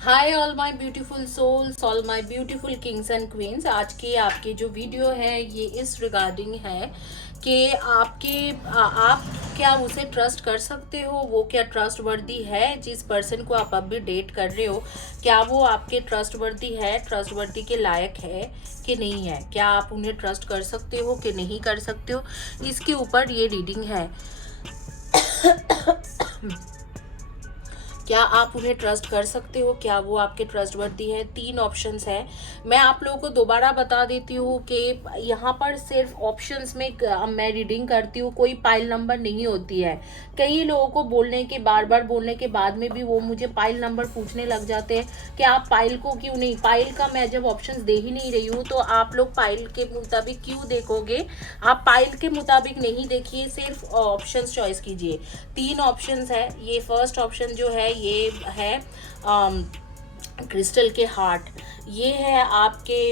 Hi all my beautiful souls, all my beautiful kings and queens. आज की आपकी जो वीडियो है ये इस रिगार्डिंग है कि आप क्या उसे ट्रस्ट कर सकते हो। वो क्या ट्रस्ट वर्दी है? जिस पर्सन को आप अभी डेट कर रहे हो, क्या वो आपके ट्रस्ट वर्दी है, ट्रस्ट वर्दी के लायक है कि नहीं है? क्या आप उन्हें ट्रस्ट कर सकते हो कि नहीं कर सकते हो? इसके ऊपर ये रीडिंग है। क्या आप उन्हें ट्रस्ट कर सकते हो? क्या वो आपके ट्रस्टवर्दी है? 3 ऑप्शंस है। मैं आप लोगों को दोबारा बता देती हूँ कि यहाँ पर सिर्फ ऑप्शंस में मैं रीडिंग करती हूँ, कोई पाइल नंबर नहीं होती है। कई लोगों को बोलने के बार बार बोलने के बाद में भी वो मुझे पाइल नंबर पूछने लग जाते हैं कि आप पाइल को क्यों नहीं, पाइल का मैं जब ऑप्शंस दे ही नहीं रही हूँ तो आप लोग पाइल के मुताबिक क्यों देखोगे? आप पाइल के मुताबिक नहीं देखिए, सिर्फ ऑप्शंस चॉइस कीजिए। 3 ऑप्शंस है। ये फर्स्ट ऑप्शन जो है ये है क्रिस्टल के हार्ट। ये है आपके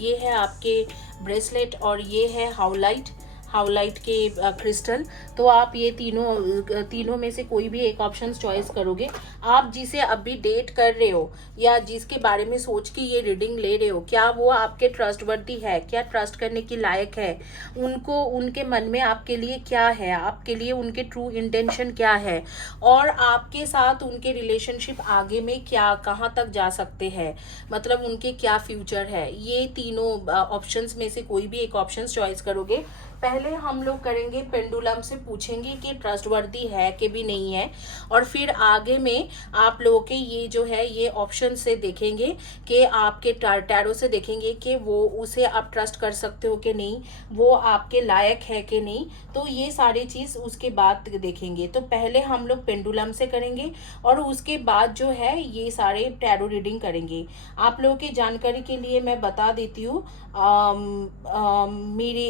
ये है आपके ब्रेसलेट, और ये है हाउलाइट, हाउलाइट के क्रिस्टल। तो आप ये तीनों में से कोई भी एक ऑप्शन चॉइस करोगे। आप जिसे अभी डेट कर रहे हो या जिसके बारे में सोच के ये रीडिंग ले रहे हो, क्या वो आपके ट्रस्टवर्दी है? क्या ट्रस्ट करने की लायक है? उनको, उनके मन में आपके लिए क्या है, आपके लिए उनके ट्रू इंटेंशन क्या है, और आपके साथ उनके रिलेशनशिप आगे में क्या, कहाँ तक जा सकते हैं, मतलब उनके क्या फ्यूचर है। ये तीनों ऑप्शंस में से कोई भी एक ऑप्शन चॉइस करोगे। पहले हम लोग करेंगे पेंडुलम से पूछेंगे कि ट्रस्टवर्दी है कि भी नहीं है, और फिर आगे में आप लोगों के ये जो है ये ऑप्शन से देखेंगे कि आपके टैरो से देखेंगे कि वो उसे आप ट्रस्ट कर सकते हो कि नहीं, वो आपके लायक है कि नहीं। तो ये सारी चीज़ उसके बाद देखेंगे। तो पहले हम लोग पेंडुलम से करेंगे और उसके बाद जो है ये सारे टैरो रीडिंग करेंगे। आप लोगों की जानकारी के लिए मैं बता देती हूँ, मेरी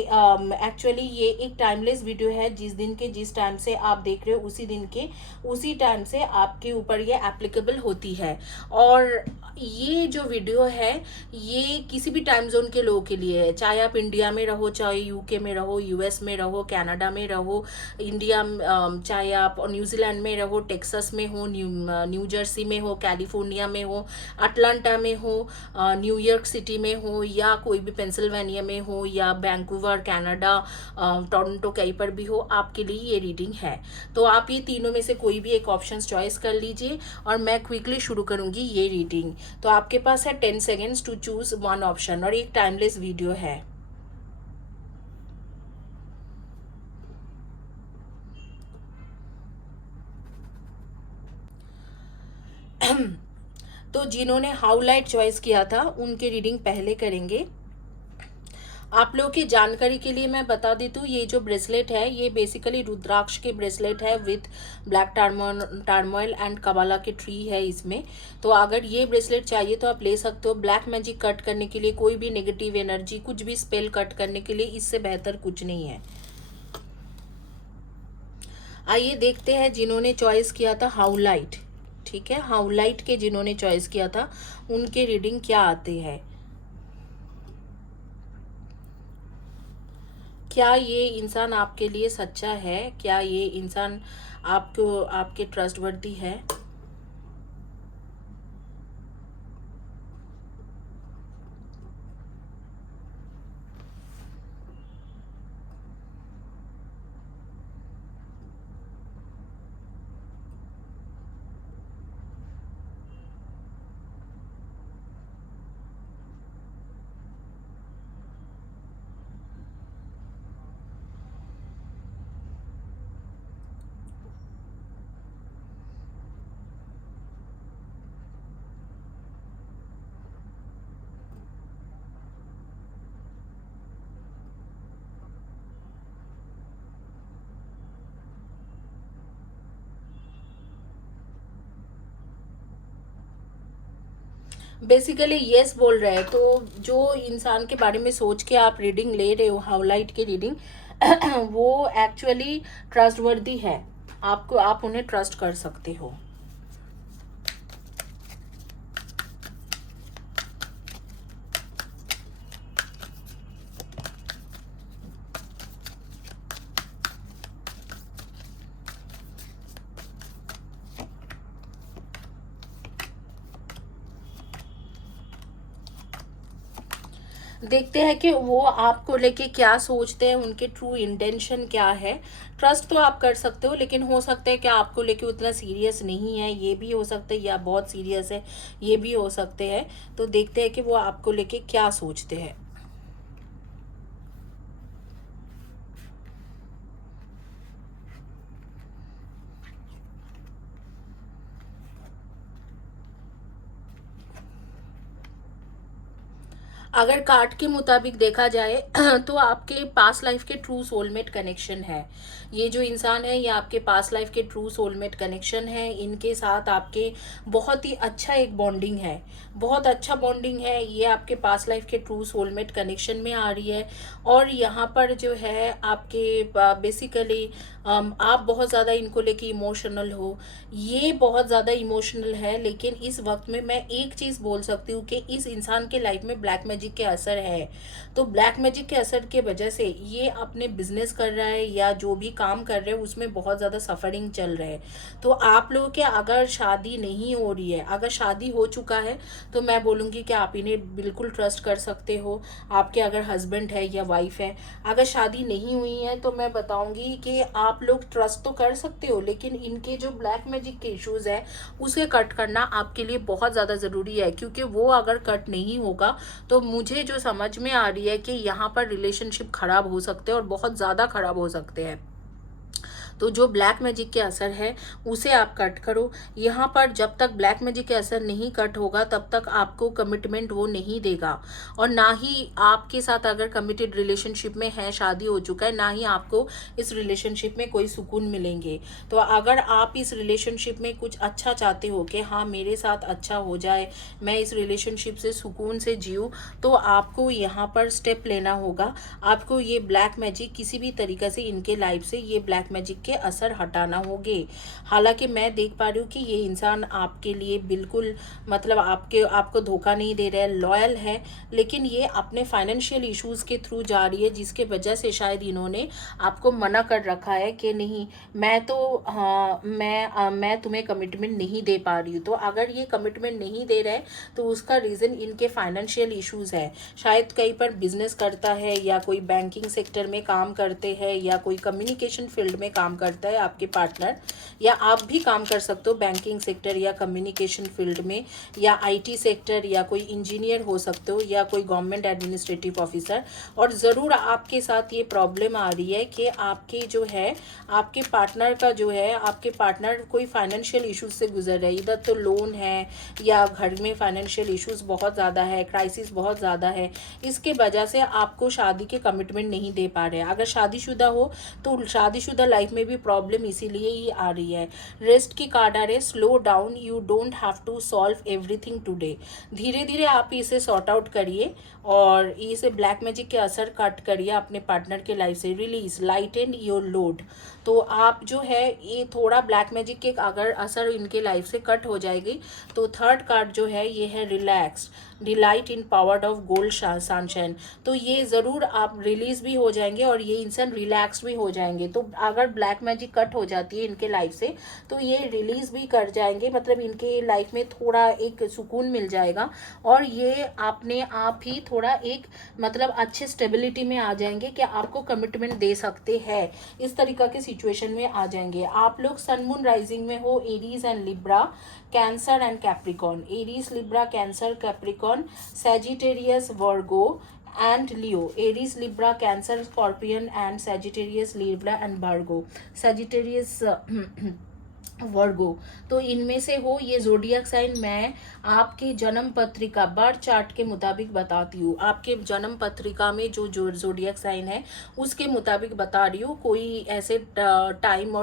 एक्चुअली ये एक टाइमलेस वीडियो है। जिस दिन के जिस टाइम से आप देख रहे हो उसी दिन के उसी टाइम से आपके ऊपर ये एप्लीकेबल होती है। और ये जो वीडियो है ये किसी भी टाइम जोन के लोगों के लिए है, चाहे आप इंडिया में रहो, चाहे यूके में रहो, यूएस में रहो, कनाडा में रहो, इंडिया, चाहे आप न्यूजीलैंड में रहो, टेक्सास में हो, न्यू जर्सी में हो, कैलिफोर्निया में हो, अटलांटा में हो, न्यूयॉर्क सिटी में हो, या कोई भी पेंसिल्वेनिया में हो, या वैंकूवर कनाडा, टोरंटो कहीं पर भी हो, आपके लिए ये रीडिंग है। तो आप ये तीनों में से कोई भी एक ऑप्शन चॉइस कर लीजिए और मैं क्विकली शुरू करूंगी ये रीडिंग। तो आपके पास है 10 seconds to choose one option, और एक टाइमलेस वीडियो है। तो जिन्होंने हाउलाइट चॉइस किया था उनके रीडिंग पहले करेंगे। आप लोगों की जानकारी के लिए मैं बता देती हूँ, ये जो ब्रेसलेट है ये बेसिकली रुद्राक्ष के ब्रेसलेट है विथ ब्लैक टार्मोइल एंड कबाला के ट्री है इसमें। तो अगर ये ब्रेसलेट चाहिए तो आप ले सकते हो। ब्लैक मैजिक कट करने के लिए, कोई भी नेगेटिव एनर्जी, कुछ भी स्पेल कट करने के लिए इससे बेहतर कुछ नहीं है। आइए देखते हैं जिन्होंने चॉइस किया था हाउलाइट। ठीक है, हाउलाइट के जिन्होंने चॉइस किया था उनके रीडिंग क्या आते हैं। क्या ये इंसान आपके लिए सच्चा है? क्या ये इंसान आपको, आपके ट्रस्टवर्दी है? बेसिकली यस बोल रहे हैं। तो जो इंसान के बारे में सोच के आप रीडिंग ले रहे हो, हाउलाइट की रीडिंग, वो एक्चुअली ट्रस्टवर्दी है। आपको, आप उन्हें ट्रस्ट कर सकते हो। देखते हैं कि वो आपको लेके क्या सोचते हैं, उनके ट्रू इंटेंशन क्या है। ट्रस्ट तो आप कर सकते हो, लेकिन हो सकता है कि आपको लेके उतना सीरियस नहीं है, ये भी हो सकता है, या बहुत सीरियस है, ये भी हो सकते हैं। तो देखते हैं कि वो आपको लेके क्या सोचते हैं। अगर कार्ड के मुताबिक देखा जाए तो आपके पास्ट लाइफ के ट्रू सोलमेट कनेक्शन है। ये जो इंसान है, ये आपके पास्ट लाइफ के ट्रू सोलमेट कनेक्शन है। इनके साथ आपके बहुत ही अच्छा एक बॉन्डिंग है, बहुत अच्छा बॉन्डिंग है। ये आपके पास्ट लाइफ के ट्रू सोलमेट कनेक्शन में आ रही है। और यहाँ पर जो है आपके बेसिकली आप बहुत ज़्यादा इनको लेके इमोशनल हो, ये बहुत ज़्यादा इमोशनल है। लेकिन इस वक्त में मैं एक चीज़ बोल सकती हूँ कि इस इंसान के लाइफ में ब्लैक मैजिक के असर है। तो ब्लैक मैजिक के असर के वजह से ये अपने बिजनेस कर रहा है या जो भी काम कर रहे हैं उसमें बहुत ज़्यादा सफरिंग चल रहा है। तो आप लोगों के अगर शादी नहीं हो रही है, अगर शादी हो चुका है, तो मैं बोलूँगी कि आप इन्हें बिल्कुल ट्रस्ट कर सकते हो। आपके अगर हस्बैंड है या वाइफ है, अगर शादी नहीं हुई है, तो मैं बताऊंगी कि आप लोग ट्रस्ट तो कर सकते हो, लेकिन इनके जो ब्लैक मैजिक के इश्यूज है उसे कट करना आपके लिए बहुत ज़्यादा ज़रूरी है। क्योंकि वो अगर कट नहीं होगा तो मुझे जो समझ में आ रही है कि यहाँ पर रिलेशनशिप खराब हो सकते हैं, और बहुत ज़्यादा खराब हो सकते हैं। तो जो ब्लैक मैजिक के असर है उसे आप कट करो। यहाँ पर जब तक ब्लैक मैजिक के असर नहीं कट होगा तब तक आपको कमिटमेंट वो नहीं देगा। और ना ही आपके साथ अगर कमिटेड रिलेशनशिप में है, शादी हो चुका है, ना ही आपको इस रिलेशनशिप में कोई सुकून मिलेंगे। तो अगर आप इस रिलेशनशिप में कुछ अच्छा चाहते हो कि हाँ मेरे साथ अच्छा हो जाए, मैं इस रिलेशनशिप से सुकून से जीऊँ, तो आपको यहाँ पर स्टेप लेना होगा। आपको ये ब्लैक मैजिक किसी भी तरीके से इनके लाइफ से ये ब्लैक मैजिक के असर हटाना होंगे। हालांकि मैं देख पा रही हूँ कि ये इंसान आपके लिए बिल्कुल मतलब आपको धोखा नहीं दे रहा है, लॉयल है। लेकिन ये अपने फाइनेंशियल इश्यूज के थ्रू जा रही है, जिसके वजह से शायद इन्होंने आपको मना कर रखा है कि नहीं, मैं तो हाँ मैं तुम्हें कमिटमेंट नहीं दे पा रही हूँ। तो अगर ये कमिटमेंट नहीं दे रहे तो उसका रीज़न इनके फाइनेंशियल इश्यूज है। शायद कहीं पर बिजनेस करता है, या कोई बैंकिंग सेक्टर में काम करते हैं, या कोई कम्युनिकेशन फील्ड में काम करता है आपके पार्टनर, या आप भी काम कर सकते हो बैंकिंग सेक्टर या कम्युनिकेशन फील्ड में, या आईटी सेक्टर, या कोई इंजीनियर हो सकते हो, या कोई गवर्नमेंट एडमिनिस्ट्रेटिव ऑफिसर। और ज़रूर आपके साथ ये प्रॉब्लम आ रही है कि आपके जो है आपके पार्टनर का जो है आपके पार्टनर कोई फाइनेंशियल इश्यूज से गुजर रहे हैं। इधर तो लोन है, या घर में फाइनेंशियल इश्यूज बहुत ज़्यादा है, क्राइसिस बहुत ज़्यादा है। इसके वजह से आपको शादी के कमिटमेंट नहीं दे पा रहे हैं। अगर शादीशुदा हो तो शादीशुदा लाइफ में भी प्रॉब्लम इसीलिए ही आ रही है। रेस्ट की कार्ड आ रही है, slow down, you don't have to solve everything today. धीरे धीरे आप इसे सॉर्ट आउट करिए, और इसे ब्लैक मैजिक के असर कट करिए अपने पार्टनर के लाइफ से। Release, lighten your load. तो आप जो है ये थोड़ा ब्लैक मैजिक के अगर असर इनके लाइफ से कट हो जाएगी, तो थर्ड कार्ड जो है ये है relax, delight in power of gold sunshine. तो ये ज़रूर आप रिलीज भी हो जाएंगे, और ये इंसान रिलैक्स भी हो जाएंगे। तो अगर ब्लैक मैजिक कट हो जाती है इनके लाइफ से, तो ये रिलीज भी कर जाएंगे, मतलब इनके लाइफ में थोड़ा एक सुकून मिल जाएगा। और ये अपने आप ही थोड़ा एक मतलब अच्छे स्टेबिलिटी में आ जाएंगे कि आपको कमिटमेंट दे सकते हैं। इस तरीका के सिचुएशन में आ जाएंगे। आप लोग सन मून राइजिंग में हो Aries and Libra, cancer and Capricorn, Aries, Libra, cancer, Capricorn, Sagittarius, Virgo and Leo, Aries, Libra, Cancer, Scorpion and Sagittarius, Libra and Virgo, Sagittarius वर्गो। तो इनमें से हो ये जोडियक साइन मैं आपके जन्म पत्रिका बर्थ चार्ट के मुताबिक बताती हूँ। आपके जन्म पत्रिका में जो जो जोडियक साइन है उसके मुताबिक बता रही हूँ, कोई ऐसे टाइम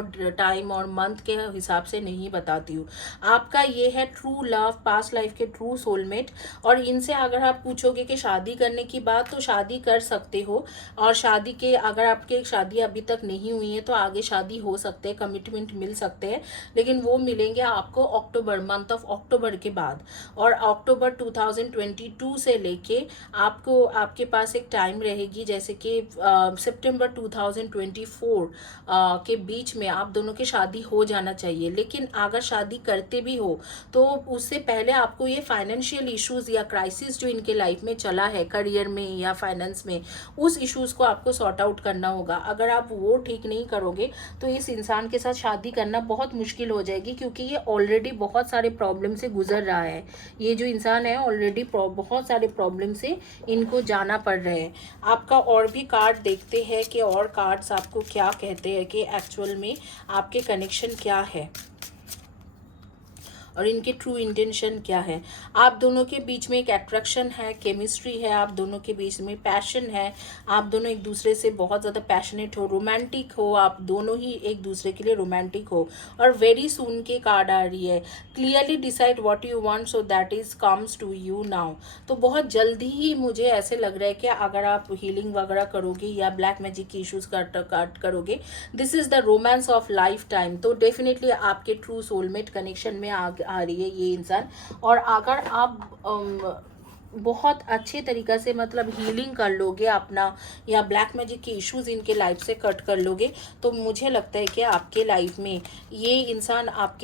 और मंथ के हिसाब से नहीं बताती हूँ। आपका ये है ट्रू लव, पास्ट लाइफ के ट्रू सोलमेट। और इनसे अगर आप पूछोगे कि शादी करने की बात, तो शादी कर सकते हो। और शादी के अगर आपके शादी अभी तक नहीं हुई है तो आगे शादी हो सकते हैं, कमिटमेंट मिल सकते हैं। लेकिन वो मिलेंगे आपको अक्टूबर, मंथ ऑफ अक्टूबर के बाद। और अक्टूबर 2022 से लेके आपको आपके पास एक टाइम रहेगी, जैसे कि सितंबर 2024 के बीच में आप दोनों की शादी हो जाना चाहिए। लेकिन अगर शादी करते भी हो तो उससे पहले आपको ये फाइनेंशियल इश्यूज या क्राइसिस जो इनके लाइफ में चला है, करियर में या फाइनेंस में, उस इश्यूज को आपको सॉर्ट आउट करना होगा। अगर आप वो ठीक नहीं करोगे तो इस इंसान के साथ शादी करना बहुत मुश्किल हो जाएगी, क्योंकि ये ऑलरेडी बहुत सारे प्रॉब्लम से गुजर रहा है। ये जो इंसान है ऑलरेडी बहुत सारे प्रॉब्लम से इनको जाना पड़ रहा है। आपका और भी कार्ड देखते हैं कि और कार्ड्स आपको क्या कहते हैं कि एक्चुअल में आपके कनेक्शन क्या है और इनके ट्रू इंटेंशन क्या है। आप दोनों के बीच में एक अट्रैक्शन है, केमिस्ट्री है, आप दोनों के बीच में पैशन है, आप दोनों एक दूसरे से बहुत ज़्यादा पैशनेट हो, रोमांटिक हो, आप दोनों ही एक दूसरे के लिए रोमांटिक हो। और वेरी सून के कार्ड आ रही है, clearly decide what you want so that is comes to you now. तो बहुत जल्दी ही मुझे ऐसे लग रहा है कि अगर आप हीलिंग वगैरह करोगे या ब्लैक मैजिक की इश्यूज काट करोगे, this is the romance of life time. तो डेफिनेटली आपके ट्रू सोलमेट कनेक्शन में आ रही है ये इंसान। और अगर आप बहुत अच्छे तरीक़ा से मतलब हीलिंग कर लोगे अपना, या ब्लैक मैजिक के इश्यूज इनके लाइफ से कट कर लोगे, तो मुझे लगता है कि आपके लाइफ में ये इंसान आप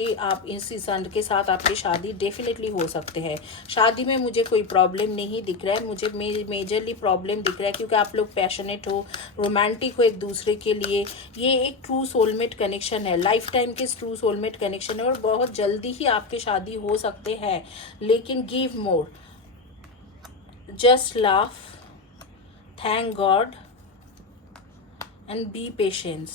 इस इंसान के साथ आपकी शादी डेफिनेटली हो सकते हैं। शादी में मुझे कोई प्रॉब्लम नहीं दिख रहा है, मुझे मेजरली प्रॉब्लम दिख रहा है क्योंकि आप लोग पैशनेट हो, रोमांटिक हो एक दूसरे के लिए। ये एक ट्रू सोलमेट कनेक्शन है, लाइफ टाइम के ट्रू सोलमेट कनेक्शन है, और बहुत जल्दी ही आपकी शादी हो सकते हैं। लेकिन give more, just laugh, thank God and be patient।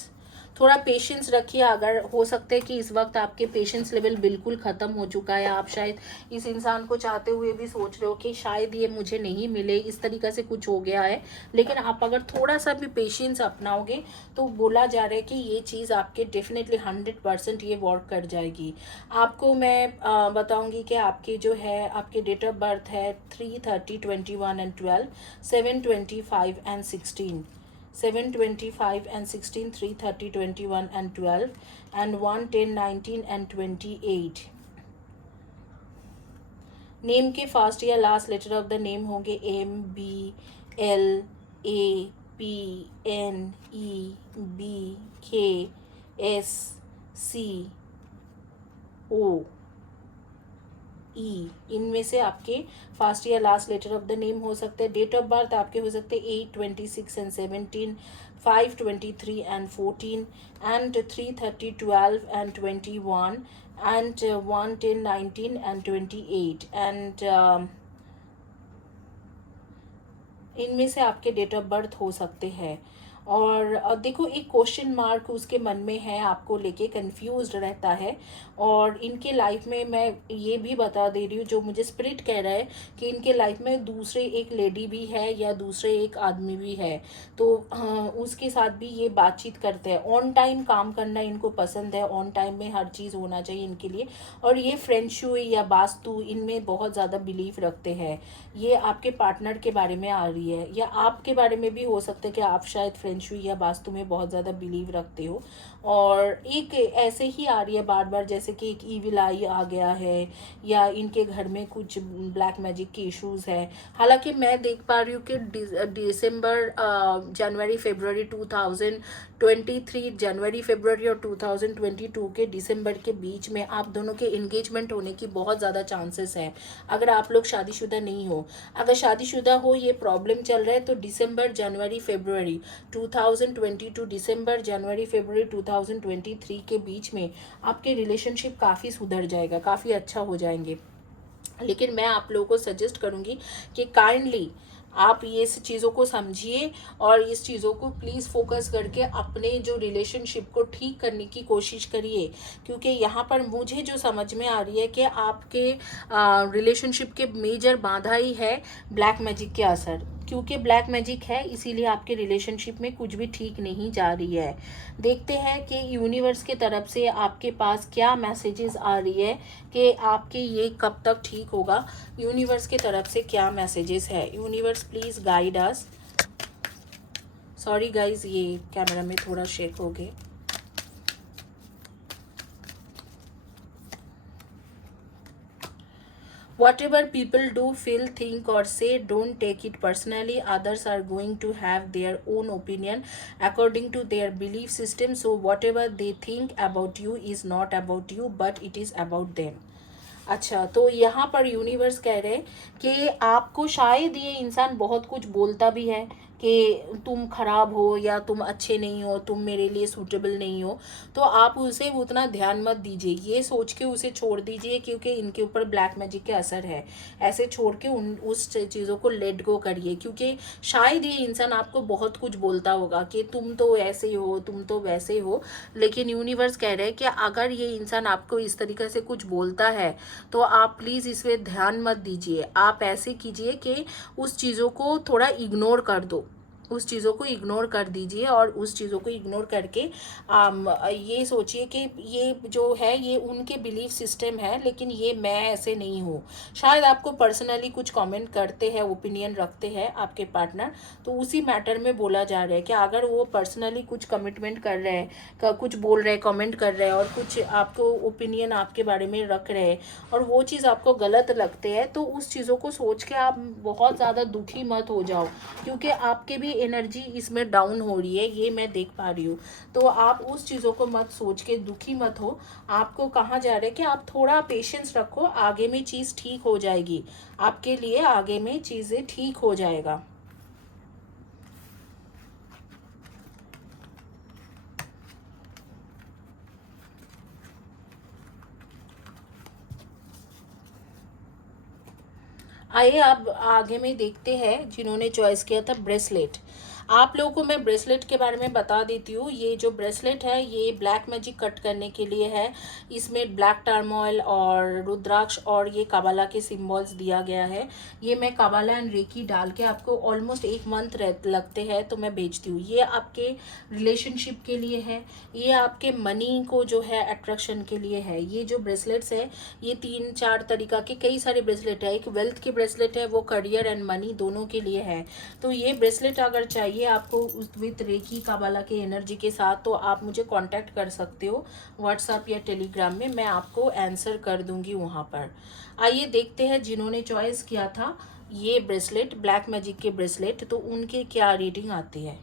थोड़ा पेशेंस रखिए। अगर हो सकता है कि इस वक्त आपके पेशेंस लेवल बिल्कुल ख़त्म हो चुका है, आप शायद इस इंसान को चाहते हुए भी सोच रहे हो कि शायद ये मुझे नहीं मिले, इस तरीक़ा से कुछ हो गया है। लेकिन आप अगर थोड़ा सा भी पेशेंस अपनाओगे तो बोला जा रहा है कि ये चीज़ आपके डेफिनेटली 100% ये वर्क कर जाएगी। आपको मैं बताऊँगी कि आपके जो है आपके डेट ऑफ बर्थ है 3, 30, 21 and 12, 7, 25 and 16, 7, 25 and 16, 3, 30, 21 and 12, and 1, 10, 19 and 28। Name के फर्स्ट या last letter of the name होंगे MBLAPNEBKSCO। इनमें से आपके फर्स्ट या last letter of the name हो सकते हैं। डेट ऑफ बर्थ आपके हो सकते हैं 8, 26 and 17, 5, 23 and 14, and 3, 30, 12 and 21, and 1, 10, 19 and 28। And इनमें से आपके डेट ऑफ बर्थ हो सकते हैं। और देखो एक क्वेश्चन मार्क उसके मन में है, आपको लेके कंफ्यूज्ड रहता है। और इनके लाइफ में मैं ये भी बता दे रही हूँ, जो मुझे स्पिरिट कह रहा है कि इनके लाइफ में दूसरे एक लेडी भी है या दूसरे एक आदमी भी है। तो उसके साथ भी ये बातचीत करते हैं। ऑन टाइम काम करना इनको पसंद है, ऑन टाइम में हर चीज़ होना चाहिए इनके लिए। और ये फेंगशुई या वास्तु इनमें बहुत ज़्यादा बिलीव रखते हैं। ये आपके पार्टनर के बारे में आ रही है, या आपके बारे में भी हो सकता है कि आप शायद फेंगशुई या वास्तु में बहुत ज़्यादा बिलीव रखते हो। और एक ऐसे ही आ रही है बार बार, जैसे कि एक ईविल आई आ गया है, या इनके घर में कुछ ब्लैक मैजिक की इश्यूज है। हालांकि मैं देख पा रही हूँ कि दिसंबर, जनवरी, फरवरी 2023, जनवरी, फरवरी और 2022 के दिसंबर के बीच में आप दोनों के इंगेजमेंट होने की बहुत ज़्यादा चांसेस है। अगर आप लोग शादीशुदा नहीं हो, अगर शादीशुदा हो, ये प्रॉब्लम चल रहा है, तो दिसंबर, जनवरी, फरवरी 2022, दिसंबर, जनवरी, फरवरी 2023 के बीच में आपके रिलेशनशिप काफ़ी सुधर जाएगा, काफ़ी अच्छा हो जाएंगे। लेकिन मैं आप लोगों को सजेस्ट करूँगी कि काइंडली आप ये चीज़ों को समझिए और इस चीज़ों को प्लीज़ फोकस करके अपने जो रिलेशनशिप को ठीक करने की कोशिश करिए। क्योंकि यहाँ पर मुझे जो समझ में आ रही है कि आपके रिलेशनशिप के मेजर बाधा ही है ब्लैक मैजिक के असर। क्योंकि ब्लैक मैजिक है इसीलिए आपके रिलेशनशिप में कुछ भी ठीक नहीं जा रही है। देखते हैं कि यूनिवर्स के तरफ से आपके पास क्या मैसेजेस आ रही है कि आपके ये कब तक ठीक होगा। यूनिवर्स के तरफ से क्या मैसेजेस है, universe please guide us. Sorry guys, ये कैमरा में थोड़ा शेक हो गए। Whatever people do, feel, think or say, don't take it personally. Others are going to have their own opinion according to their belief system. So whatever they think about you is not about you, but it is about them. अच्छा, तो यहाँ पर universe कह रहे हैं कि आपको शायद ये इंसान बहुत कुछ बोलता भी है कि तुम खराब हो या तुम अच्छे नहीं हो, तुम मेरे लिए सूटेबल नहीं हो, तो आप उसे उतना ध्यान मत दीजिए, ये सोच के उसे छोड़ दीजिए, क्योंकि इनके ऊपर ब्लैक मैजिक के असर है। ऐसे छोड़ के उस चीज़ों को लेट गो करिए, क्योंकि शायद ये इंसान आपको बहुत कुछ बोलता होगा कि तुम तो ऐसे हो, तुम तो वैसे हो, लेकिन यूनिवर्स कह रहे हैं कि अगर ये इंसान आपको इस तरीके से कुछ बोलता है तो आप प्लीज़ इस पर ध्यान मत दीजिए। आप ऐसे कीजिए कि उस चीज़ों को थोड़ा इग्नोर कर दो, उस चीज़ों को इग्नोर कर दीजिए, और उस चीज़ों को इग्नोर करके ये सोचिए कि ये जो है ये उनके बिलीफ सिस्टम है, लेकिन ये मैं ऐसे नहीं हूँ। शायद आपको पर्सनली कुछ कमेंट करते हैं, ओपिनियन रखते हैं आपके पार्टनर, तो उसी मैटर में बोला जा रहा है कि अगर वो पर्सनली कुछ कमिटमेंट कर रहे हैं, कुछ बोल रहे हैं, कमेंट कर रहे हैं और कुछ आपको ओपिनियन आपके बारे में रख रहे हैं और वो चीज़ आपको गलत लगते हैं, तो उस चीज़ों को सोच के आप बहुत ज़्यादा दुखी मत हो जाओ, क्योंकि आपके भी एनर्जी इसमें डाउन हो रही है, ये मैं देख पा रही हूँ। तो आप उस चीज़ों को मत सोच के दुखी मत हो। आपको कहा जा रहा है कि आप थोड़ा पेशेंस रखो, आगे में चीज़ ठीक हो जाएगी, आपके लिए आगे में चीज़ें ठीक हो जाएगा। आइए अब आगे में देखते हैं जिन्होंने चॉइस किया था ब्रेसलेट। आप लोगों को मैं ब्रेसलेट के बारे में बता देती हूँ। ये जो ब्रेसलेट है ये ब्लैक मैजिक कट करने के लिए है। इसमें ब्लैक टर्मोइल और रुद्राक्ष और ये काबाला के सिंबल्स दिया गया है। ये मैं काबाला एंड रेकी डाल के आपको ऑलमोस्ट 1 मंथ लगते हैं तो मैं बेचती हूँ। ये आपके रिलेशनशिप के लिए है, ये आपके मनी को जो है अट्रैक्शन के लिए है। ये जो ब्रेसलेट्स है ये 3-4 तरीका के कई सारे ब्रेसलेट है। एक वेल्थ के ब्रेसलेट है, वो करियर एंड मनी दोनों के लिए है। तो ये ब्रेसलेट अगर चाहिए आपको विथ रेकी काबाला के एनर्जी के साथ, तो आप मुझे कांटेक्ट कर सकते हो व्हाट्सएप या टेलीग्राम में, मैं आपको आंसर कर दूंगी वहाँ पर। आइए देखते हैं जिन्होंने चॉइस किया था ये ब्रेसलेट, ब्लैक मैजिक के ब्रेसलेट, तो उनके क्या रीडिंग आती है।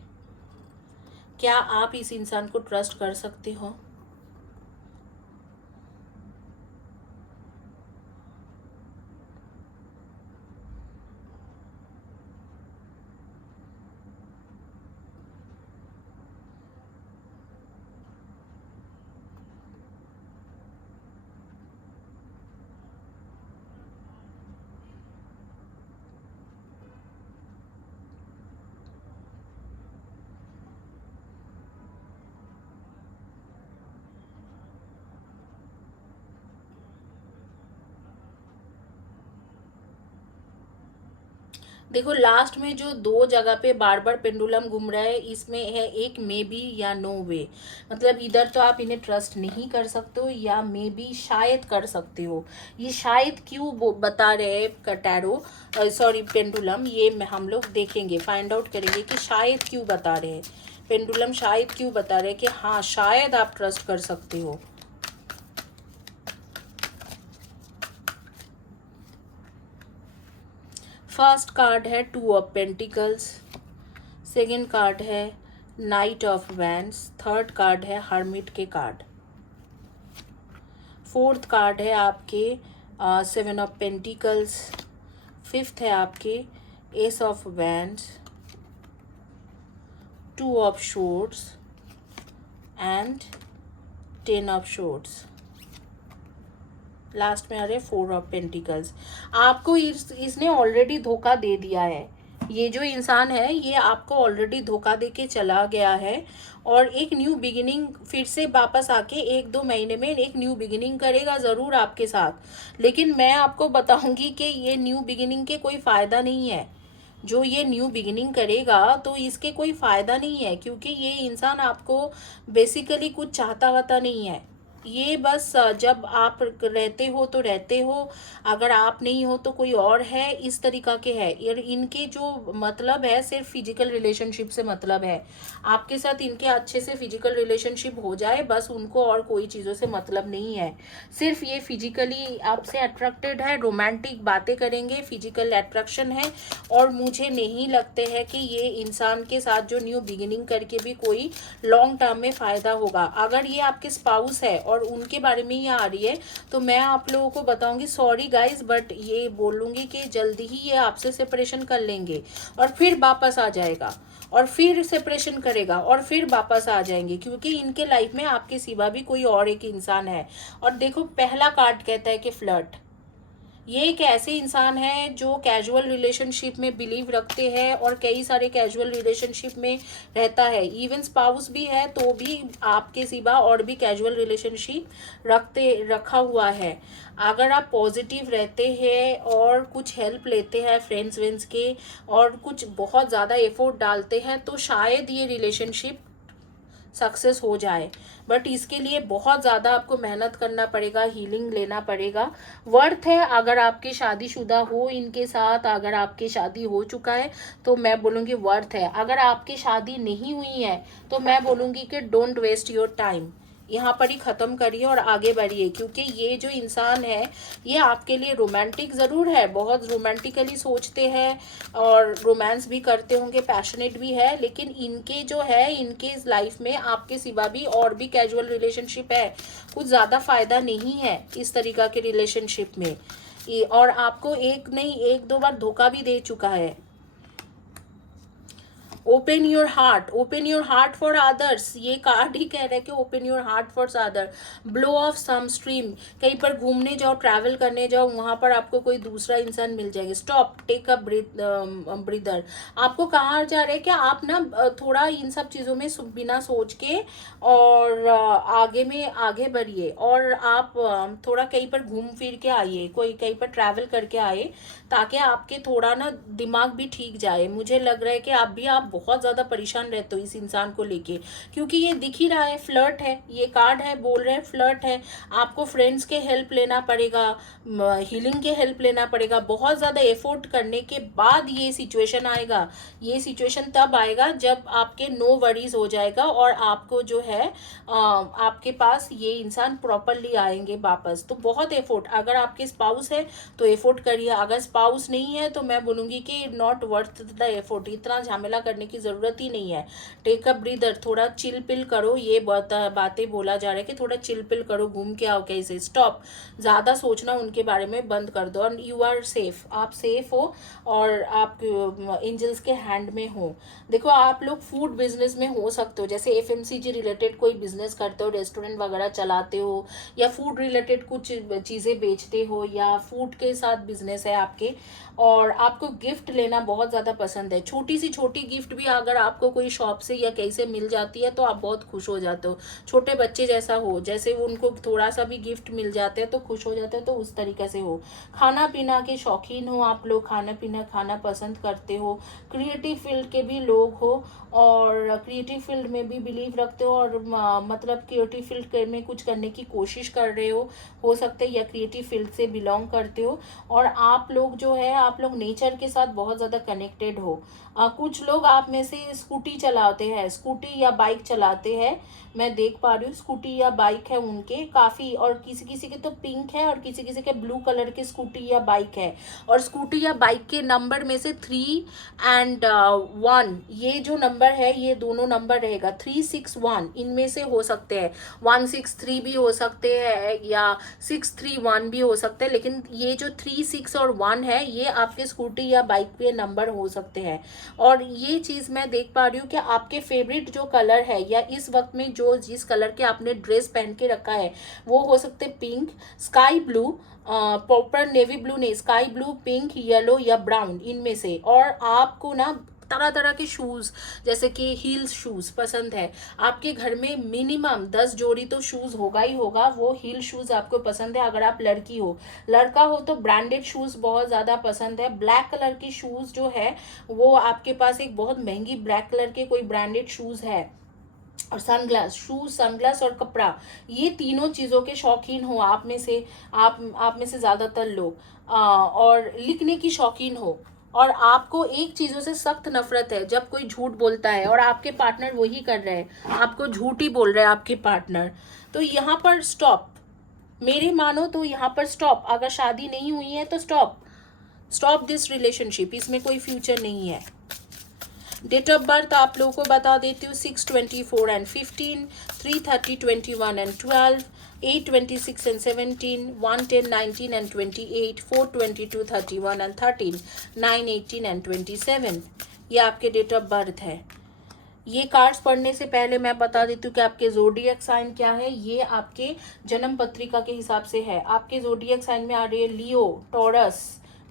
क्या आप इस इंसान को ट्रस्ट कर सकते हो? देखो लास्ट में जो 2 जगह पे बार बार पेंडुलम घूम रहा है, इसमें है एक मे बी या नो वे। मतलब इधर तो आप इन्हें ट्रस्ट नहीं कर सकते हो, या मे बी शायद कर सकते हो। ये शायद क्यों बता रहे हैं कटैरो, सॉरी पेंडुलम, ये हम लोग देखेंगे, फाइंड आउट करेंगे कि शायद क्यों बता रहे हैं। पेंडुलम शायद क्यों बता रहे हैं कि हाँ शायद आप ट्रस्ट कर सकते हो। फर्स्ट कार्ड है 2 ऑफ पेंटिकल्स, सेकेंड कार्ड है knight of wands, third card है हर्मिट के कार्ड, फोर्थ कार्ड है आपके 7 ऑफ पेंटिकल्स, फिफ्थ है आपके ace of wands, 2 of swords and 10 of swords. Last में आ रहे 4 ऑफ पेंटिकल्स। आपको इसने ऑलरेडी धोखा दे दिया है। ये जो इंसान है ये आपको ऑलरेडी धोखा दे के चला गया है, और एक न्यू बिगिनिंग फिर से वापस आके 1-2 महीने में एक न्यू बिगिनिंग करेगा ज़रूर आपके साथ। लेकिन मैं आपको बताऊंगी कि ये न्यू बिगिनिंग के कोई फ़ायदा नहीं है। जो ये न्यू बिगिनिंग करेगा तो इसके कोई फ़ायदा नहीं है, क्योंकि ये इंसान आपको बेसिकली कुछ चाहता वाता नहीं है। ये बस जब आप रहते हो तो रहते हो, अगर आप नहीं हो तो कोई और है, इस तरीका के है। और इनके जो मतलब है सिर्फ फिजिकल रिलेशनशिप से मतलब है, आपके साथ इनके अच्छे से फिजिकल रिलेशनशिप हो जाए बस, उनको और कोई चीज़ों से मतलब नहीं है। सिर्फ ये फिजिकली आपसे अट्रैक्टेड है, रोमांटिक बातें करेंगे, फिजिकल अट्रैक्शन है। और मुझे नहीं लगते है कि ये इंसान के साथ जो न्यू बिगिनिंग करके भी कोई लॉन्ग टर्म में फ़ायदा होगा। अगर ये आपके स्पाउस है और उनके बारे में ही आ रही है तो मैं आप लोगों को बताऊंगी सॉरी गाइस, बट ये बोलूँगी कि जल्दी ही ये आपसे सेपरेशन कर लेंगे और फिर वापस आ जाएगा, और फिर सेपरेशन करेगा और फिर वापस आ जाएंगे, क्योंकि इनके लाइफ में आपके सिवा भी कोई और एक इंसान है। और देखो पहला कार्ड कहता है कि फ्लर्ट, ये एक ऐसे इंसान है जो कैजुअल रिलेशनशिप में बिलीव रखते हैं और कई सारे कैजुअल रिलेशनशिप में रहता है। इवन स्पाउस भी है तो भी आपके सिवा और भी कैजुअल रिलेशनशिप रखा हुआ है। अगर आप पॉजिटिव रहते हैं और कुछ हेल्प लेते हैं फ्रेंड्स वेंड्स के और कुछ बहुत ज़्यादा एफर्ट डालते हैं तो शायद ये रिलेशनशिप सक्सेस हो जाए। बट इसके लिए बहुत ज़्यादा आपको मेहनत करना पड़ेगा, हीलिंग लेना पड़ेगा। वर्थ है अगर आपकी शादीशुदा हो इनके साथ, अगर आपकी शादी हो चुका है तो मैं बोलूँगी वर्थ है। अगर आपकी शादी नहीं हुई है तो मैं बोलूँगी कि डोंट वेस्ट योर टाइम, यहाँ पर ही ख़त्म करिए और आगे बढ़िए, क्योंकि ये जो इंसान है ये आपके लिए रोमांटिक ज़रूर है, बहुत रोमांटिकली सोचते हैं और रोमांस भी करते होंगे, पैशनेट भी है, लेकिन इनके जो है इनके लाइफ में आपके सिवा भी और भी कैजुअल रिलेशनशिप है। कुछ ज़्यादा फ़ायदा नहीं है इस तरीका के रिलेशनशिप में, और आपको एक नहीं एक दो बार धोखा भी दे चुका है। Open your heart for others, ये कार्ड ही कह रहा है कि open your heart for other. Blow off some stream, कहीं पर घूमने जाओ, ट्रैवल करने जाओ, वहां पर आपको कोई दूसरा इंसान मिल जाएगा। Stop, take a breather. आपको कहा जा रहा है कि आप ना थोड़ा इन सब चीज़ों में बिना सोच के और आगे में आगे बढ़िए, और आप थोड़ा कहीं पर घूम फिर के आइए, कोई कहीं पर ट्रैवल करके आए, ताकि आपके थोड़ा ना दिमाग भी ठीक जाए। मुझे लग रहा है कि आप बहुत ज़्यादा परेशान रहते हो इस इंसान को लेके, क्योंकि ये दिख ही रहा है फ्लर्ट है, ये कार्ड है बोल रहे हैं फ्लर्ट है। आपको फ्रेंड्स के हेल्प लेना पड़ेगा, हीलिंग के हेल्प लेना पड़ेगा, बहुत ज़्यादा एफोर्ट करने के बाद ये सिचुएशन आएगा। ये सिचुएशन तब आएगा जब आपके नो वरीज हो जाएगा और आपको जो है आपके पास ये इंसान प्रॉपरली आएंगे वापस। तो बहुत एफोर्ट, अगर आपके स्पाउस है तो एफोर्ट करिए, अगर स्पाउस नहीं है तो मैं बोलूँगी कि नॉट वर्थ द एफोर्ट, इतना झमेला करने की ज़रूरत ही नहीं है। टेक अ ब्रीदर, थोड़ा चिल पिल करो, ये बातें बोला जा रहा है कि थोड़ा चिल पिल करो, घूम के आओ कैसे। स्टॉप, ज़्यादा सोचना उनके बारे में बंद कर दो, और यू आर सेफ, आप सेफ हो और आप एंजल्स के हैंड में हो। देखो आप लोग फूड बिजनेस में हो सकते हो, जैसे एफएमसीजी रिलेटेड कोई बिजनेस करते हो, रेस्टोरेंट वगैरह चलाते हो, या फूड रिलेटेड कुछ चीज़ें बेचते हो, या फूड के साथ बिजनेस है आपके, और आपको गिफ्ट लेना बहुत ज़्यादा पसंद है। छोटी सी छोटी गिफ्ट भी अगर आपको कोई शॉप से या कहीं से मिल जाती है तो आप बहुत खुश हो जाते हो, छोटे बच्चे जैसा हो, जैसे उनको थोड़ा सा भी गिफ्ट मिल जाते हैं तो खुश हो जाते हैं, तो उस तरीके से हो। खाना पीना के शौकीन हो आप लोग, खाना पीना खाना पसंद करते हो, क्रिएटिव फील्ड के भी लोग हो और क्रिएटिव फील्ड में भी बिलीव रखते हो, और मतलब क्रिएटिव फील्ड में कुछ करने की कोशिश कर रहे हो सकते हैं, या क्रिएटिव फील्ड से बिलोंग करते हो। और आप लोग जो है आप लोग नेचर के साथ बहुत ज़्यादा कनेक्टेड हो। कुछ लोग आप में से स्कूटी चलाते हैं, स्कूटी या बाइक चलाते हैं, मैं देख पा रही हूँ स्कूटी या बाइक है उनके काफ़ी, और किसी किसी के तो पिंक है और किसी किसी के ब्लू कलर के स्कूटी या बाइक है। और स्कूटी या बाइक के नंबर में से 3 एंड 1, ये जो नंबर है ये दोनों नंबर रहेगा 361, इनमें से हो सकते हैं 163 भी हो सकते हैं या 631 भी हो सकते हैं, लेकिन ये जो 3, 6 और 1 है ये आपके स्कूटी या बाइक पे नंबर हो सकते हैं। और ये चीज़ मैं देख पा रही हूँ कि आपके फेवरेट जो कलर है, या इस वक्त में जो जिस कलर के आपने ड्रेस पहन के रखा है, वो हो सकते pink, sky blue, proper navy blue नहीं, स्काई ब्लू, पिंक, येलो या ब्राउन, इनमें से। और आपको ना तरह तरह के शूज़ जैसे कि हील्स शूज़ पसंद है, आपके घर में मिनिमम 10 जोड़ी तो शूज़ होगा ही होगा, वो हील शूज़ आपको पसंद है। अगर आप लड़की हो, लड़का हो तो ब्रांडेड शूज़ बहुत ज़्यादा पसंद है। ब्लैक कलर की शूज़ जो है वो आपके पास एक बहुत महंगी ब्लैक कलर के कोई ब्रांडेड शूज़ है और सनग्लास, शूज, सनग्लास और कपड़ा, ये तीनों चीज़ों के शौकीन हो आप में से ज़्यादातर लोग, और लिखने की शौकीन हो, और आपको एक चीज़ों से सख्त नफरत है, जब कोई झूठ बोलता है और आपके पार्टनर वही कर रहे हैं, आपको झूठ ही बोल रहे हैं आपके पार्टनर, तो यहाँ पर स्टॉप। मेरे मानो तो यहाँ पर स्टॉप। अगर शादी नहीं हुई है तो स्टॉप, स्टॉप दिस रिलेशनशिप, इसमें कोई फ्यूचर नहीं है। डेट ऑफ बर्थ आप लोगों को बता देती हूँ, 6/24 and 15, 3/30, 21 and 12, 8/26 and 17, 1/10, 19 and 28, 4/22, 31 and 13, 9/18 and 27, ये आपके डेट ऑफ बर्थ है। ये कार्ड्स पढ़ने से पहले मैं बता देती हूँ कि आपके जोडियक साइन क्या है। ये आपके जन्म पत्रिका के हिसाब से है। आपके जोडियक साइन में आ रही है Leo, Taurus,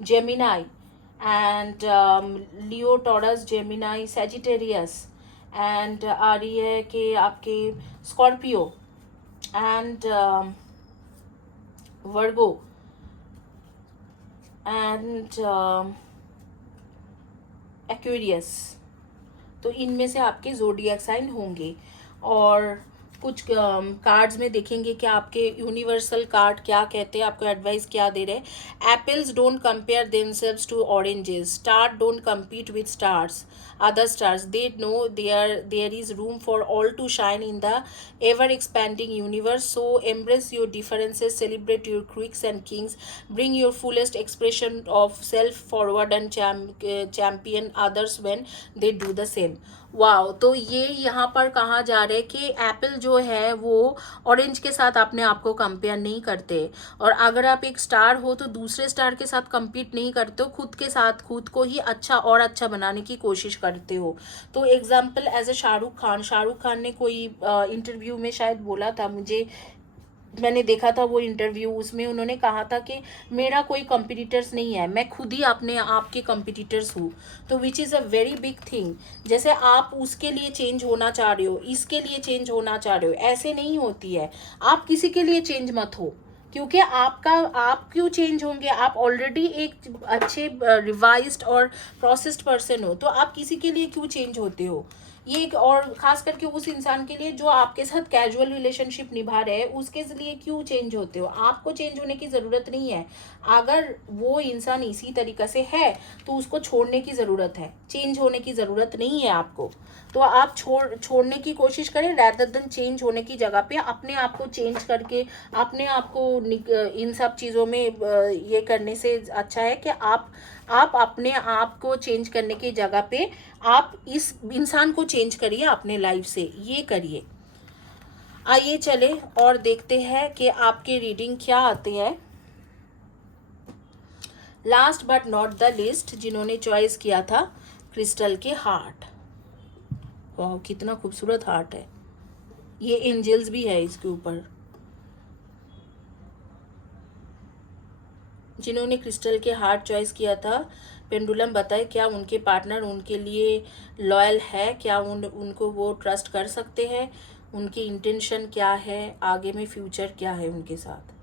Gemini and Leo, Taurus, Gemini, Sagittarius, and आ रही है कि आपके Scorpio and Virgo and Aquarius. तो इनमें से आपके जोडियक साइन होंगे। और कुछ कार्ड्स में देखेंगे कि आपके यूनिवर्सल कार्ड क्या कहते हैं, आपको एडवाइस क्या दे रहे हैं। Apples don't compare themselves to oranges, star don't compete with stars, other stars, they know there is room for all to shine in the ever expanding universe, so embrace your differences, celebrate your quirks and kings, bring your fullest expression of self forward and champion others when they do the same। Wow, तो ये यहाँ पर कहा जा रहा है कि Apple जो है वो ऑरेंज के साथ अपने आप को कंपेयर नहीं करते, और अगर आप एक स्टार हो तो दूसरे स्टार के साथ compete नहीं करते हो, खुद के साथ खुद को ही अच्छा और अच्छा बनाने की कोशिश करते हो। तो example as a Shahrukh Khan ने कोई इंटरव्यू में शायद बोला था, मुझे मैंने देखा था वो इंटरव्यू, उसमें उन्होंने कहा था कि मेरा कोई कंपटीटर्स नहीं है, मैं खुद ही अपने आप के कंपटीटर्स हूँ। तो which is a very big thing. जैसे आप उसके लिए चेंज होना चाह रहे हो, इसके लिए चेंज होना चाह रहे हो, ऐसे नहीं होती है। आप किसी के लिए चेंज मत हो, क्योंकि आप क्यों चेंज होंगे, आप ऑलरेडी एक अच्छे रिवाइज्ड और प्रोसेस्ड पर्सन हो, तो आप किसी के लिए क्यों चेंज होते हो। ये और खास करके उस इंसान के लिए जो आपके साथ कैजुअल रिलेशनशिप निभा रहे हैं, उसके लिए क्यों चेंज होते हो। आपको चेंज होने की ज़रूरत नहीं है। अगर वो इंसान इसी तरीक़े से है तो उसको छोड़ने की ज़रूरत है, चेंज होने की ज़रूरत नहीं है आपको। तो आप छोड़ने की कोशिश करें, रैदर देन चेंज होने की जगह पे अपने आप को चेंज करके अपने आप को इन सब चीज़ों में ये करने से अच्छा है कि आप अपने आप को चेंज करने की जगह पे आप इस इंसान को चेंज करिए अपने लाइफ से, ये करिए। आइए चले और देखते हैं कि आपके रीडिंग क्या आते हैं। Last but not the list, जिन्होंने चॉइस किया था क्रिस्टल के हार्ट। वाह, कितना खूबसूरत हार्ट है, ये एंजल्स भी है इसके ऊपर। जिन्होंने क्रिस्टल के हार्ट चॉइस किया था, पेंडुलम बताए क्या उनके पार्टनर उनके लिए लॉयल है, क्या उनको वो ट्रस्ट कर सकते हैं, उनकी इंटेंशन क्या है, आगे में फ्यूचर क्या है उनके साथ।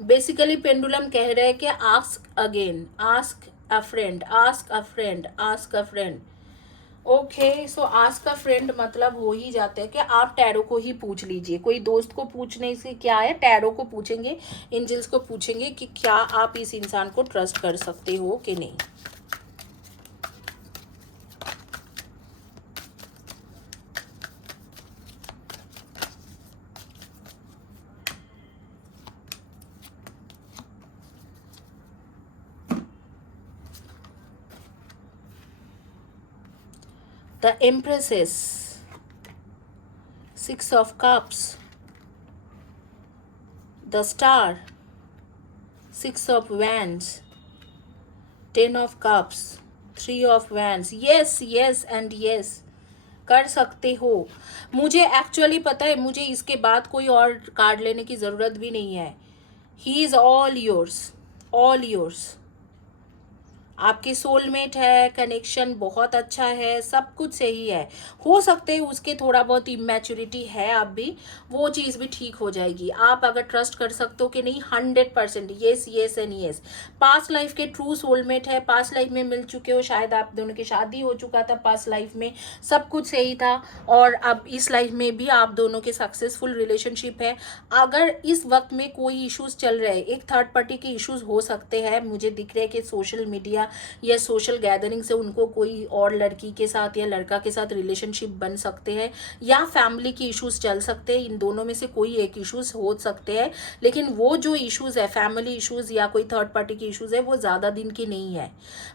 बेसिकली पेंडुलम कह रहे हैं कि ask again, ask a friend, ask a friend, ask a friend. Okay, so ask a friend मतलब हो ही जाता है कि आप टैरो को ही पूछ लीजिए। कोई दोस्त को पूछने से क्या है, टैरो को पूछेंगे, एंजल्स को पूछेंगे कि क्या आप इस इंसान को ट्रस्ट कर सकते हो कि नहीं। The Empresses, 6 of Cups, the Star, 6 of Wands, 10 of Cups, 3 of Wands। yes yes and yes, कर सकते हो। मुझे एक्चुअली पता है, मुझे इसके बाद कोई और कार्ड लेने की ज़रूरत भी नहीं है। He is all yours, all yours. आपके सोलमेट है, कनेक्शन बहुत अच्छा है, सब कुछ सही है। हो सकते है उसके थोड़ा बहुत इमेच्योरिटी है, आप भी वो चीज़ भी ठीक हो जाएगी। आप अगर ट्रस्ट कर सकते हो कि नहीं 100% yes yes and yes. Past life के ट्रू सोलमेट है, पास्ट लाइफ में मिल चुके हो, शायद आप दोनों की शादी हो चुका था पास्ट लाइफ में, सब कुछ सही था और अब इस लाइफ में भी आप दोनों के सक्सेसफुल रिलेशनशिप है। अगर इस वक्त में कोई इश्यूज चल रहे हैं, एक थर्ड पार्टी के इश्यूज हो सकते हैं, मुझे दिख रहा है कि सोशल मीडिया या सोशल गैदरिंग से उनको कोई और लड़की के साथ या लड़का के साथ रिलेशनशिप बन सकते हैं, या फैमिली की इश्यूज चल सकते हैं। इन दोनों में से कोई एक इश्यूज हो सकते हैं, लेकिन वो जो इश्यूज है, फैमिली इश्यूज या कोई थर्ड पार्टी की इश्यूज है, वो ज़्यादा दिन की नहीं है।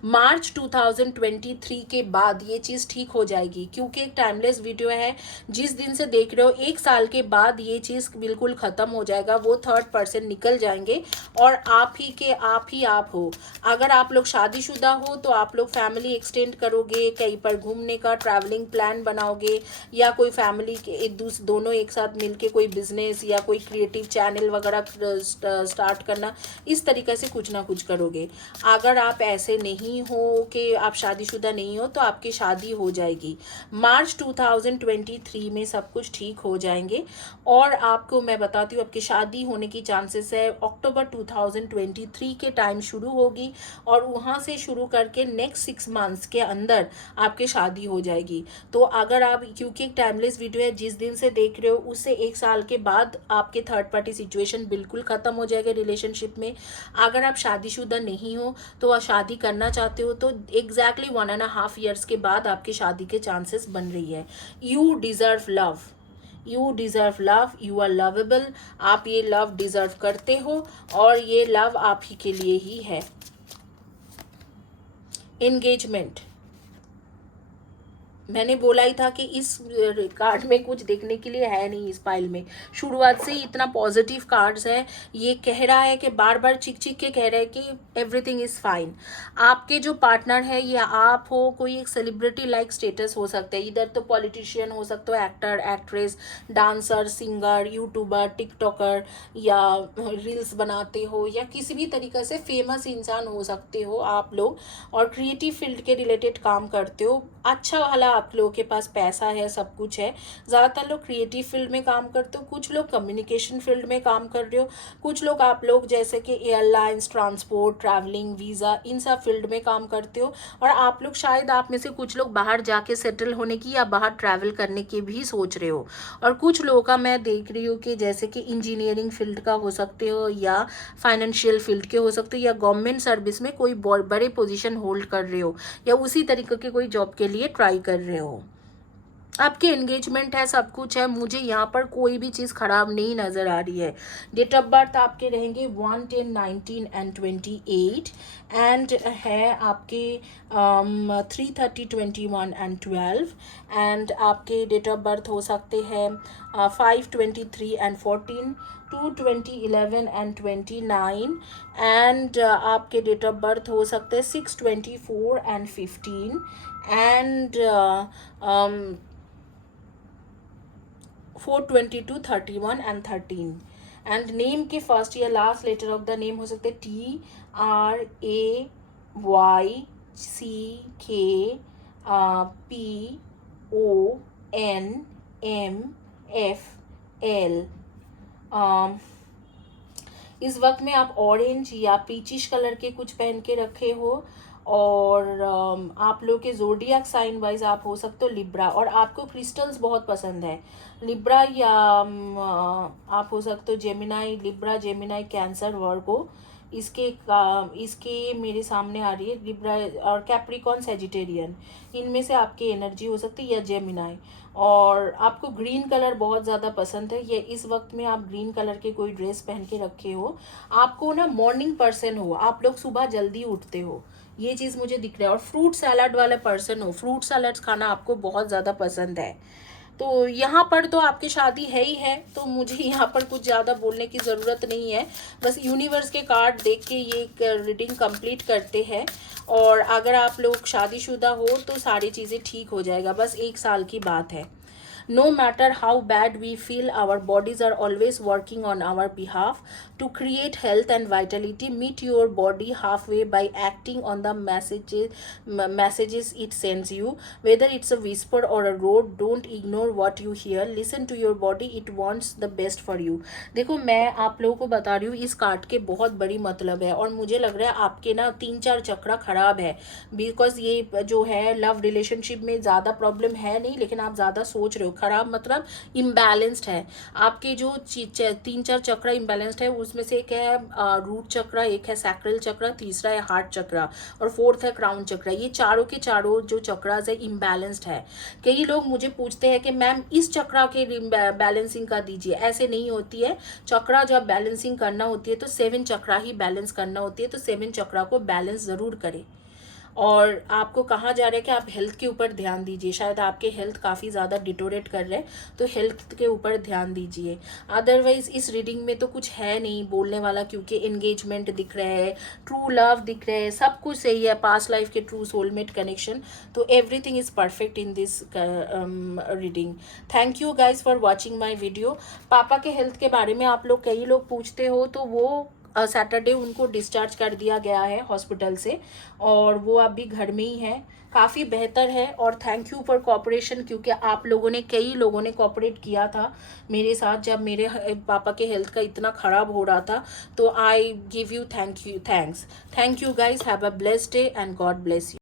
मार्च 2023 के बाद ये चीज़ ठीक हो जाएगी, क्योंकि एक टाइमलेस वीडियो है। जिस दिन से देख रहे हो 1 साल के बाद ये चीज़ बिल्कुल ख़त्म हो जाएगा, वो थर्ड पर्सन निकल जाएंगे और आप ही के आप हो। अगर आप लोग शादीशुदा हो तो आप लोग फैमिली एक्सटेंड करोगे, कहीं पर घूमने का ट्रैवलिंग प्लान बनाओगे, या कोई फैमिली के दोनों एक साथ मिलके कोई बिजनेस या कोई क्रिएटिव चैनल वगैरह स्टार्ट करना, इस तरीके से कुछ ना कुछ करोगे। अगर आप ऐसे नहीं हो कि आप शादीशुदा नहीं हो तो आपकी शादी हो जाएगी। मार्च 2023 में सब कुछ ठीक हो जाएंगे और आपको मैं बताती हूँ आपकी शादी होने की चांसेस है अक्टूबर 2023 के टाइम शुरू होगी और वहाँ से शुरू करके नेक्स्ट 6 मंथ्स के अंदर आपकी शादी हो जाएगी। तो अगर आप, क्योंकि एक टाइमलेस वीडियो है, जिस दिन से देख रहे हो उससे 1 साल के बाद आपके थर्ड पार्टी सिचुएशन बिल्कुल ख़त्म हो जाएगा रिलेशनशिप में। अगर आप शादीशुदा नहीं हो तो आप शादी करना चाहते हो तो एग्जैक्टली 1.5 ईयर्स के बाद आपकी शादी के चांसेस बन रही है। You deserve love, you deserve love, you are lovable. आप ये लव डिज़र्व करते हो और ये लव आप ही के लिए ही है। एंगेजमेंट, मैंने बोला ही था कि इस कार्ड में कुछ देखने के लिए है नहीं। इस फाइल में शुरुआत से ही इतना पॉजिटिव कार्ड्स है। ये कह रहा है कि बार बार चिक चिक के कह रहा है कि एवरीथिंग इज़ फाइन। आपके जो पार्टनर है, या आप हो, कोई एक सेलिब्रिटी लाइक स्टेटस हो सकता है। इधर तो पॉलिटिशियन हो सकते हो, actor, actress, dancer, singer, YouTuber, TikToker, या रील्स बनाते हो, या किसी भी तरीके से फेमस इंसान हो सकते हो आप लोग, और क्रिएटिव फील्ड के रिलेटेड काम करते हो। अच्छा वाला आप लोगों के पास पैसा है, सब कुछ है। ज़्यादातर लोग क्रिएटिव फील्ड में काम करते हो, कुछ लोग कम्युनिकेशन फील्ड में काम कर रहे हो, कुछ लोग आप लोग जैसे कि एयरलाइंस, ट्रांसपोर्ट, ट्रैवलिंग, वीज़ा, इन सब फील्ड में काम करते हो। और आप लोग शायद, आप में से कुछ लोग बाहर जाके सेटल होने की या बाहर ट्रैवल करने की भी सोच रहे हो। और कुछ लोगों का मैं देख रही हूँ कि जैसे कि इंजीनियरिंग फील्ड का हो सकते हो, या फाइनेंशियल फील्ड के हो सकते हो, या गवर्नमेंट सर्विस में कोई बड़े पोजीशन होल्ड कर रहे हो, या उसी तरीके के कोई जॉब के लिए ट्राई कर रहे हो। आपके एंगेजमेंट है, सब कुछ है। मुझे यहाँ पर कोई भी चीज़ खराब नहीं नज़र आ रही है। डेट ऑफ बर्थ आपके रहेंगे 1, 10, 19 एंड 28, एंड है आपके 3, 30, 21 एंड 12, एंड आपके डेट ऑफ बर्थ हो सकते हैं 5, 23 एंड 14, 2, 20, 11 एंड 29, एंड आपके डेट ऑफ बर्थ हो सकते हैं 6, 24 and 15, and 4, 22, 31 and 13। And name के फर्स्ट या last letter of the name हो सकते हैं TRAYCKPONMFL। इस वक्त में आप ऑरेंज या पीचिश कलर के कुछ पहन के रखे हो, और आप लोग के जोडियक साइन वाइज आप हो सकते हो लिब्रा, और आपको क्रिस्टल्स बहुत पसंद है। लिब्रा, या आप हो सकते हो जेमिनाई, लिब्रा, जेमिनाई, कैंसर, वर्गो। इसके मेरे सामने आ रही है लिब्रा और कैप्रिकॉन, सेजिटेरियन। इनमें से आपकी एनर्जी हो सकती है, या जेमिनाई। और आपको ग्रीन कलर बहुत ज़्यादा पसंद है, ये इस वक्त में आप ग्रीन कलर के कोई ड्रेस पहन के रखे हो। आपको ना मॉर्निंग पर्सन हो, आप लोग सुबह जल्दी उठते हो, ये चीज़ मुझे दिख रहा है। और फ्रूट सैलड वाला पर्सन हो, फ्रूट सैलड्स खाना आपको बहुत ज़्यादा पसंद है। तो यहाँ पर तो आपकी शादी है ही है, तो मुझे यहाँ पर कुछ ज़्यादा बोलने की ज़रूरत नहीं है। बस यूनिवर्स के कार्ड देख के ये एक रीडिंग कंप्लीट करते हैं। और अगर आप लोग शादीशुदा हो तो सारी चीज़ें ठीक हो जाएगा, बस 1 साल की बात है। No matter how bad we feel, our bodies are always working on our behalf to create health and vitality. Meet your body halfway by acting on the messages it sends you. Whether it's a whisper or a roar, don't ignore what you hear. Listen to your body, it wants the best for you. देखो, मैं आप लोगों को बता रही हूँ इस card के बहुत बड़ी मतलब है, और मुझे लग रहा है आपके ना 3-4 चक्रा खराब है, बिकॉज ये जो है लव रिलेशनशिप में ज़्यादा प्रॉब्लम है नहीं, लेकिन आप ज़्यादा सोच रहे हो। खराब मतलब इम्बैलेंस्ड है आपके जो 3-4 चक्रा इम्बैलेंस्ड है, उसमें से एक है रूट चक्रा, एक है सैक्रल चक्रा, तीसरा है हार्ट चक्रा, और फोर्थ है क्राउन चक्रा। ये चारों के चारों जो चक्रास है इम्बैलेंस्ड है। कई लोग मुझे पूछते हैं कि मैम इस चक्रा के बैलेंसिंग का दीजिए। ऐसे नहीं होती है। चक्रा जब बैलेंसिंग करना होती है तो 7 चक्रा ही बैलेंस करना होती है, तो 7 चक्रा को बैलेंस ज़रूर करें। और आपको कहा जा रहा है कि आप हेल्थ के ऊपर ध्यान दीजिए। शायद आपके हेल्थ काफ़ी ज़्यादा डिटोरेट कर रहे हैं, तो हेल्थ के ऊपर ध्यान दीजिए। अदरवाइज इस रीडिंग में तो कुछ है नहीं बोलने वाला, क्योंकि एंगेजमेंट दिख रहे हैं, ट्रू लव दिख रहे हैं, सब कुछ सही है, पास्ट लाइफ के ट्रू सोलमेट कनेक्शन, तो everything is perfect in this reading. Thank you guys for watching my video. पापा के हेल्थ के बारे में आप लोग कई लोग पूछते हो, तो वो सैटरडे उनको डिस्चार्ज कर दिया गया है हॉस्पिटल से, और वो अभी घर में ही है, काफ़ी बेहतर है। और थैंक यू फॉर कोऑपरेशन, क्योंकि आप लोगों ने, कई लोगों ने कोऑपरेट किया था मेरे साथ जब मेरे पापा के हेल्थ का इतना ख़राब हो रहा था। तो I give you thanks. Thank you guys, have a blessed day and God bless you.